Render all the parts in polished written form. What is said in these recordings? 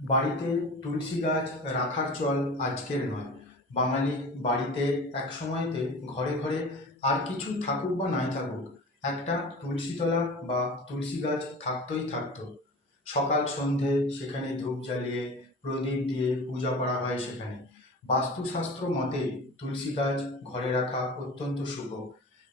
বাড়িতে তুলসী গাছ রাখার চল আজকের নয়। বাঙালি বাড়িতে এক সময়তে ঘরে ঘরে আর কিছু থাকুক বা নাই থাকুক, একটা তুলসীতলা বা তুলসী গাছ থাকতই থাকতো। সকাল সন্ধে সেখানে ধূপ জ্বালিয়ে প্রদীপ দিয়ে পূজা করা হয় সেখানে। বাস্তুশাস্ত্র মতে তুলসী গাছ ঘরে রাখা অত্যন্ত শুভ।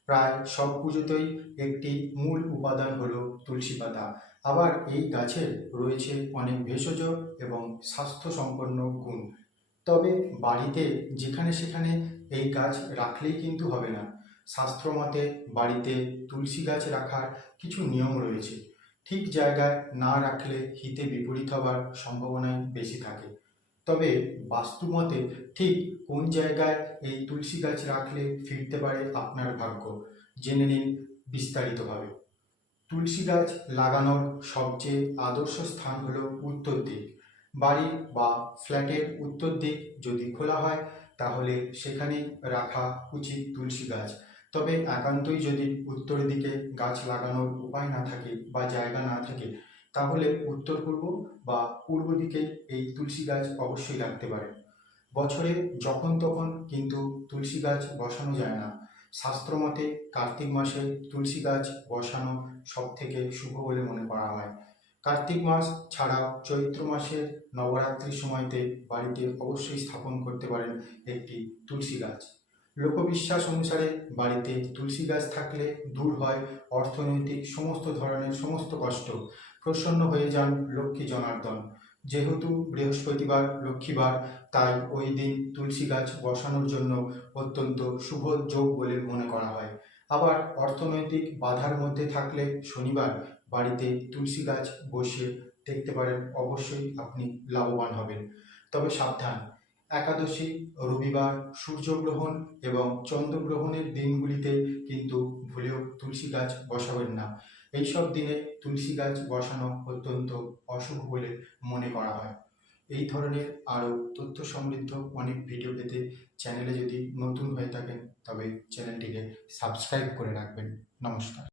প্রায় সব পুজোতেই একটি মূল উপাদান হলো তুলসী পাতা। আবার এই গাছের রয়েছে অনেক ভেষজ এবং স্বাস্থ্য সম্পন্ন গুণ। তবে বাড়িতে যেখানে সেখানে এই গাছ রাখলেই কিন্তু হবে না। শাস্ত্রমতে বাড়িতে তুলসী গাছ রাখার কিছু নিয়ম রয়েছে। ঠিক জায়গায় না রাখলে হিতে বিপরীত হবার সম্ভাবনাই বেশি থাকে। তবে বাস্তুমতে ঠিক কোন জায়গায় এই তুলসী গাছ রাখলে ফিরতে পারে আপনার ভাগ্য, জেনে নিন বিস্তারিতভাবে। তুলসী গাছ লাগানোর সবচেয়ে আদর্শ স্থান হলো উত্তর দিক। বাড়ি বা ফ্ল্যাটের উত্তর দিক যদি খোলা হয় তাহলে সেখানে রাখা উচিত তুলসী গাছ। তবে একান্তই যদি উত্তর দিকে গাছ লাগানোর উপায় না থাকে বা জায়গা না থাকে, তাহলে উত্তর পূর্ব বা পূর্ব দিকে এই তুলসী গাছ অবশ্যই রাখতে পারেন। বছরে যখন তখন কিন্তু তুলসী গাছ বসানো যায় না। শাস্ত্রমতে কার্তিক মাসে তুলসী গাছ বসানো সব থেকে শুভ বলে মনে করা হয়। কার্তিক মাস ছাড়াও চৈত্র মাসের নবরাত্রির সময়তে বাড়িতে অবশ্যই স্থাপন করতে পারেন একটি তুলসী গাছ। লোকবিশ্বাস অনুসারে বাড়িতে তুলসী গাছ থাকলে দূর হয় অর্থনৈতিক সমস্ত ধরনের সমস্ত কষ্ট, প্রসন্ন হয়ে যান লক্ষ্মী জনার্দন। যেহেতু বৃহস্পতিবার লক্ষ্মীবার, তাই ওই দিন তুলসী গাছ বসানোর জন্য অত্যন্ত শুভ যোগ বলে মনে করা হয়। আবার অর্থনৈতিক বাধার মধ্যে থাকলে শনিবার বাড়িতে তুলসী গাছ বসিয়ে দেখতে পারেন, অবশ্যই আপনি লাভবান হবেন। তবে সাবধান, একাদশী, রবিবার, সূর্যগ্রহণ এবং চন্দ্রগ্রহণের দিনগুলিতে কিন্তু ভুলেও তুলসী গাছ বসাবেন না। এইসব দিনে তুলসী গাছ বসানো অত্যন্ত অশুভ বলে মনে করা হয়। এই ধরনের আরও তথ্য সমৃদ্ধ অনেক ভিডিও পেতে চ্যানেলে যদি নতুন হয়ে থাকেন তবে চ্যানেলটিকে সাবস্ক্রাইব করে রাখবেন। নমস্কার।